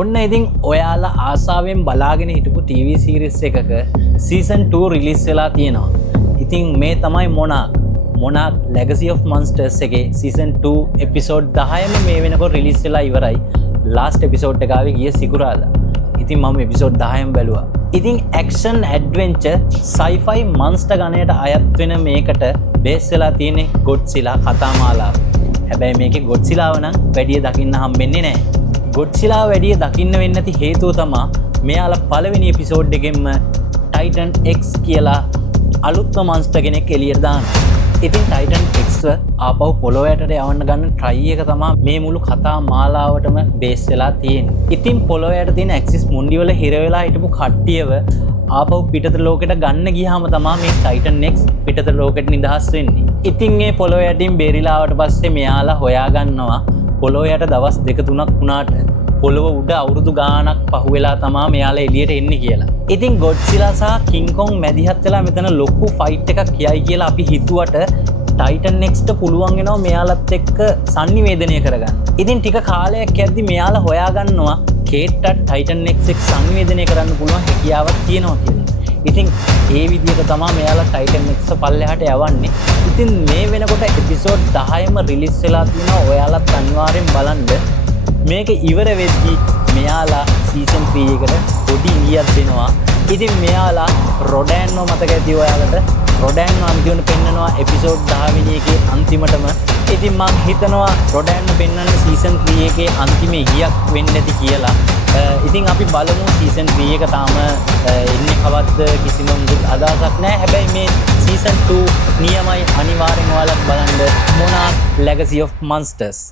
ඔන්න ඉතින් ඔයාලා ආසාවෙන් බලාගෙන හිටපු TV සීරීස් එකක සීසන් 2 රිලීස් වෙලා තියෙනවා. ඉතින් මේ තමයි මොනාක් Legacy of Monsters එකේ සීසන් 2 එපිසෝඩ් 10ම මේ වෙනකොට රිලීස් වෙලා ඉවරයි. ලාස්ට් එපිසෝඩ් එක ආවේ ගිය සිකුරාදා. ඉතින් මම එපිසෝඩ් 10ම බැලුවා. ඉතින් ඇක්ෂන් ඇඩ්වෙන්චර් සයිෆයි මන්ස්ටර් ගණයට අයත් වෙන මේකට බේස් වෙලා තියෙන්නේ ගොඩ්සිලා කතාමාලාව. හැබැයි මේකේ ගොඩ්සිලාව නම් වැඩිය දකින්න හම්බෙන්නේ නැහැ. ගොඩ්සිලා වැඩිය දකින්න වෙන්න ඇති හේතුව තමා මෙයාලා පළවෙනි එපිසෝඩ් එකෙන්ම ටයිටන් X කියලා අලුත්ම මන්ස්ටර් කෙනෙක් එළියට දානවා. ඉතින් ටයිටන් X ආපහු පොළොව යටට යවන්න ගන්න try එක තමා මේ මුළු කතා මාලාවටම බේස් වෙලා තියෙන්නේ. ඉතින් පොළොව යට තියෙන ඇක්සිස් මුන්ඩි වල හිර වෙලා හිටපු කට්ටියව ආපහු පිටත ලෝකෙට ගන්න ගියාම තමා මේ ටයිටන් X පිටත ලෝකෙට නිදහස් වෙන්නේ. ඉතින් මේ පොළොව යටින් බේරිලා ආවට පස්සේ මෙයාලා හොයා ගන්නවා පොළොව යට දවස් 2-3ක් වුණාට පොළොව උඩ අවුරුදු ගාණක් පහුවෙලා තමා මෙයාලා එළියට එන්නේ කියලා. ඉතින් ගොඩ්සිලා සහ කිං කොං මැදිහත් වෙලා මෙතන ලොකු ෆයිට් එකක් කියයි කියලා අපි හිතුවට ටයිටන් Xට පුළුවන් වෙනවා මෙයාලත් එක්ක sannivedanaya කරගන්න. ඉතින් ටික කාලයක් යද්දි මෙයාලා හොයා ගන්නවා කේට්ට ටයිටන් X එක්ක sannivedanaya කරන්න පුළුවන් හැකියාවක් තියෙනවා කියලා. ඉතින් ඒ විදිහට තමා මෙයාලා ටයිටන් X පල්ලෙහාට යවන්නේ. ඉතින් මේ වෙනකොට එපිසෝඩ් 10ම රිලීස් වෙලා තියෙනවා. ඔයාලත් අනිවාර්යෙන් බලන්න. මේක ඉවර වෙද්දී මෙයාලා සීසන් 3 එකට පොඩි ඉලියක් දෙනවා. ඉතින් මෙයාලා රොඩෑන්ව මතක ඇති ඔයාලට. රොඩෑන්ව අන්තිමට පෙන්නනවා එපිසෝඩ් 10 වෙනි එකේ අන්තිමටම. ඉතින් මම හිතනවා රොඩෑන්ව පෙන්වන්න සීසන් 3 එකේ අන්තිම ඉලියක් වෙන්න ඇති කියලා. ඉතින් අපි බලමු සීසන් 3 එක තාම එන්නේ කවද්ද කිසිම මුකුත් අදහසක් නැහැ. හැබැයි මේ සීසන් 2 නියමයි අනිවාර්යෙන් ඔයාලා බලන්න මොනාක් Legacy of Monsters.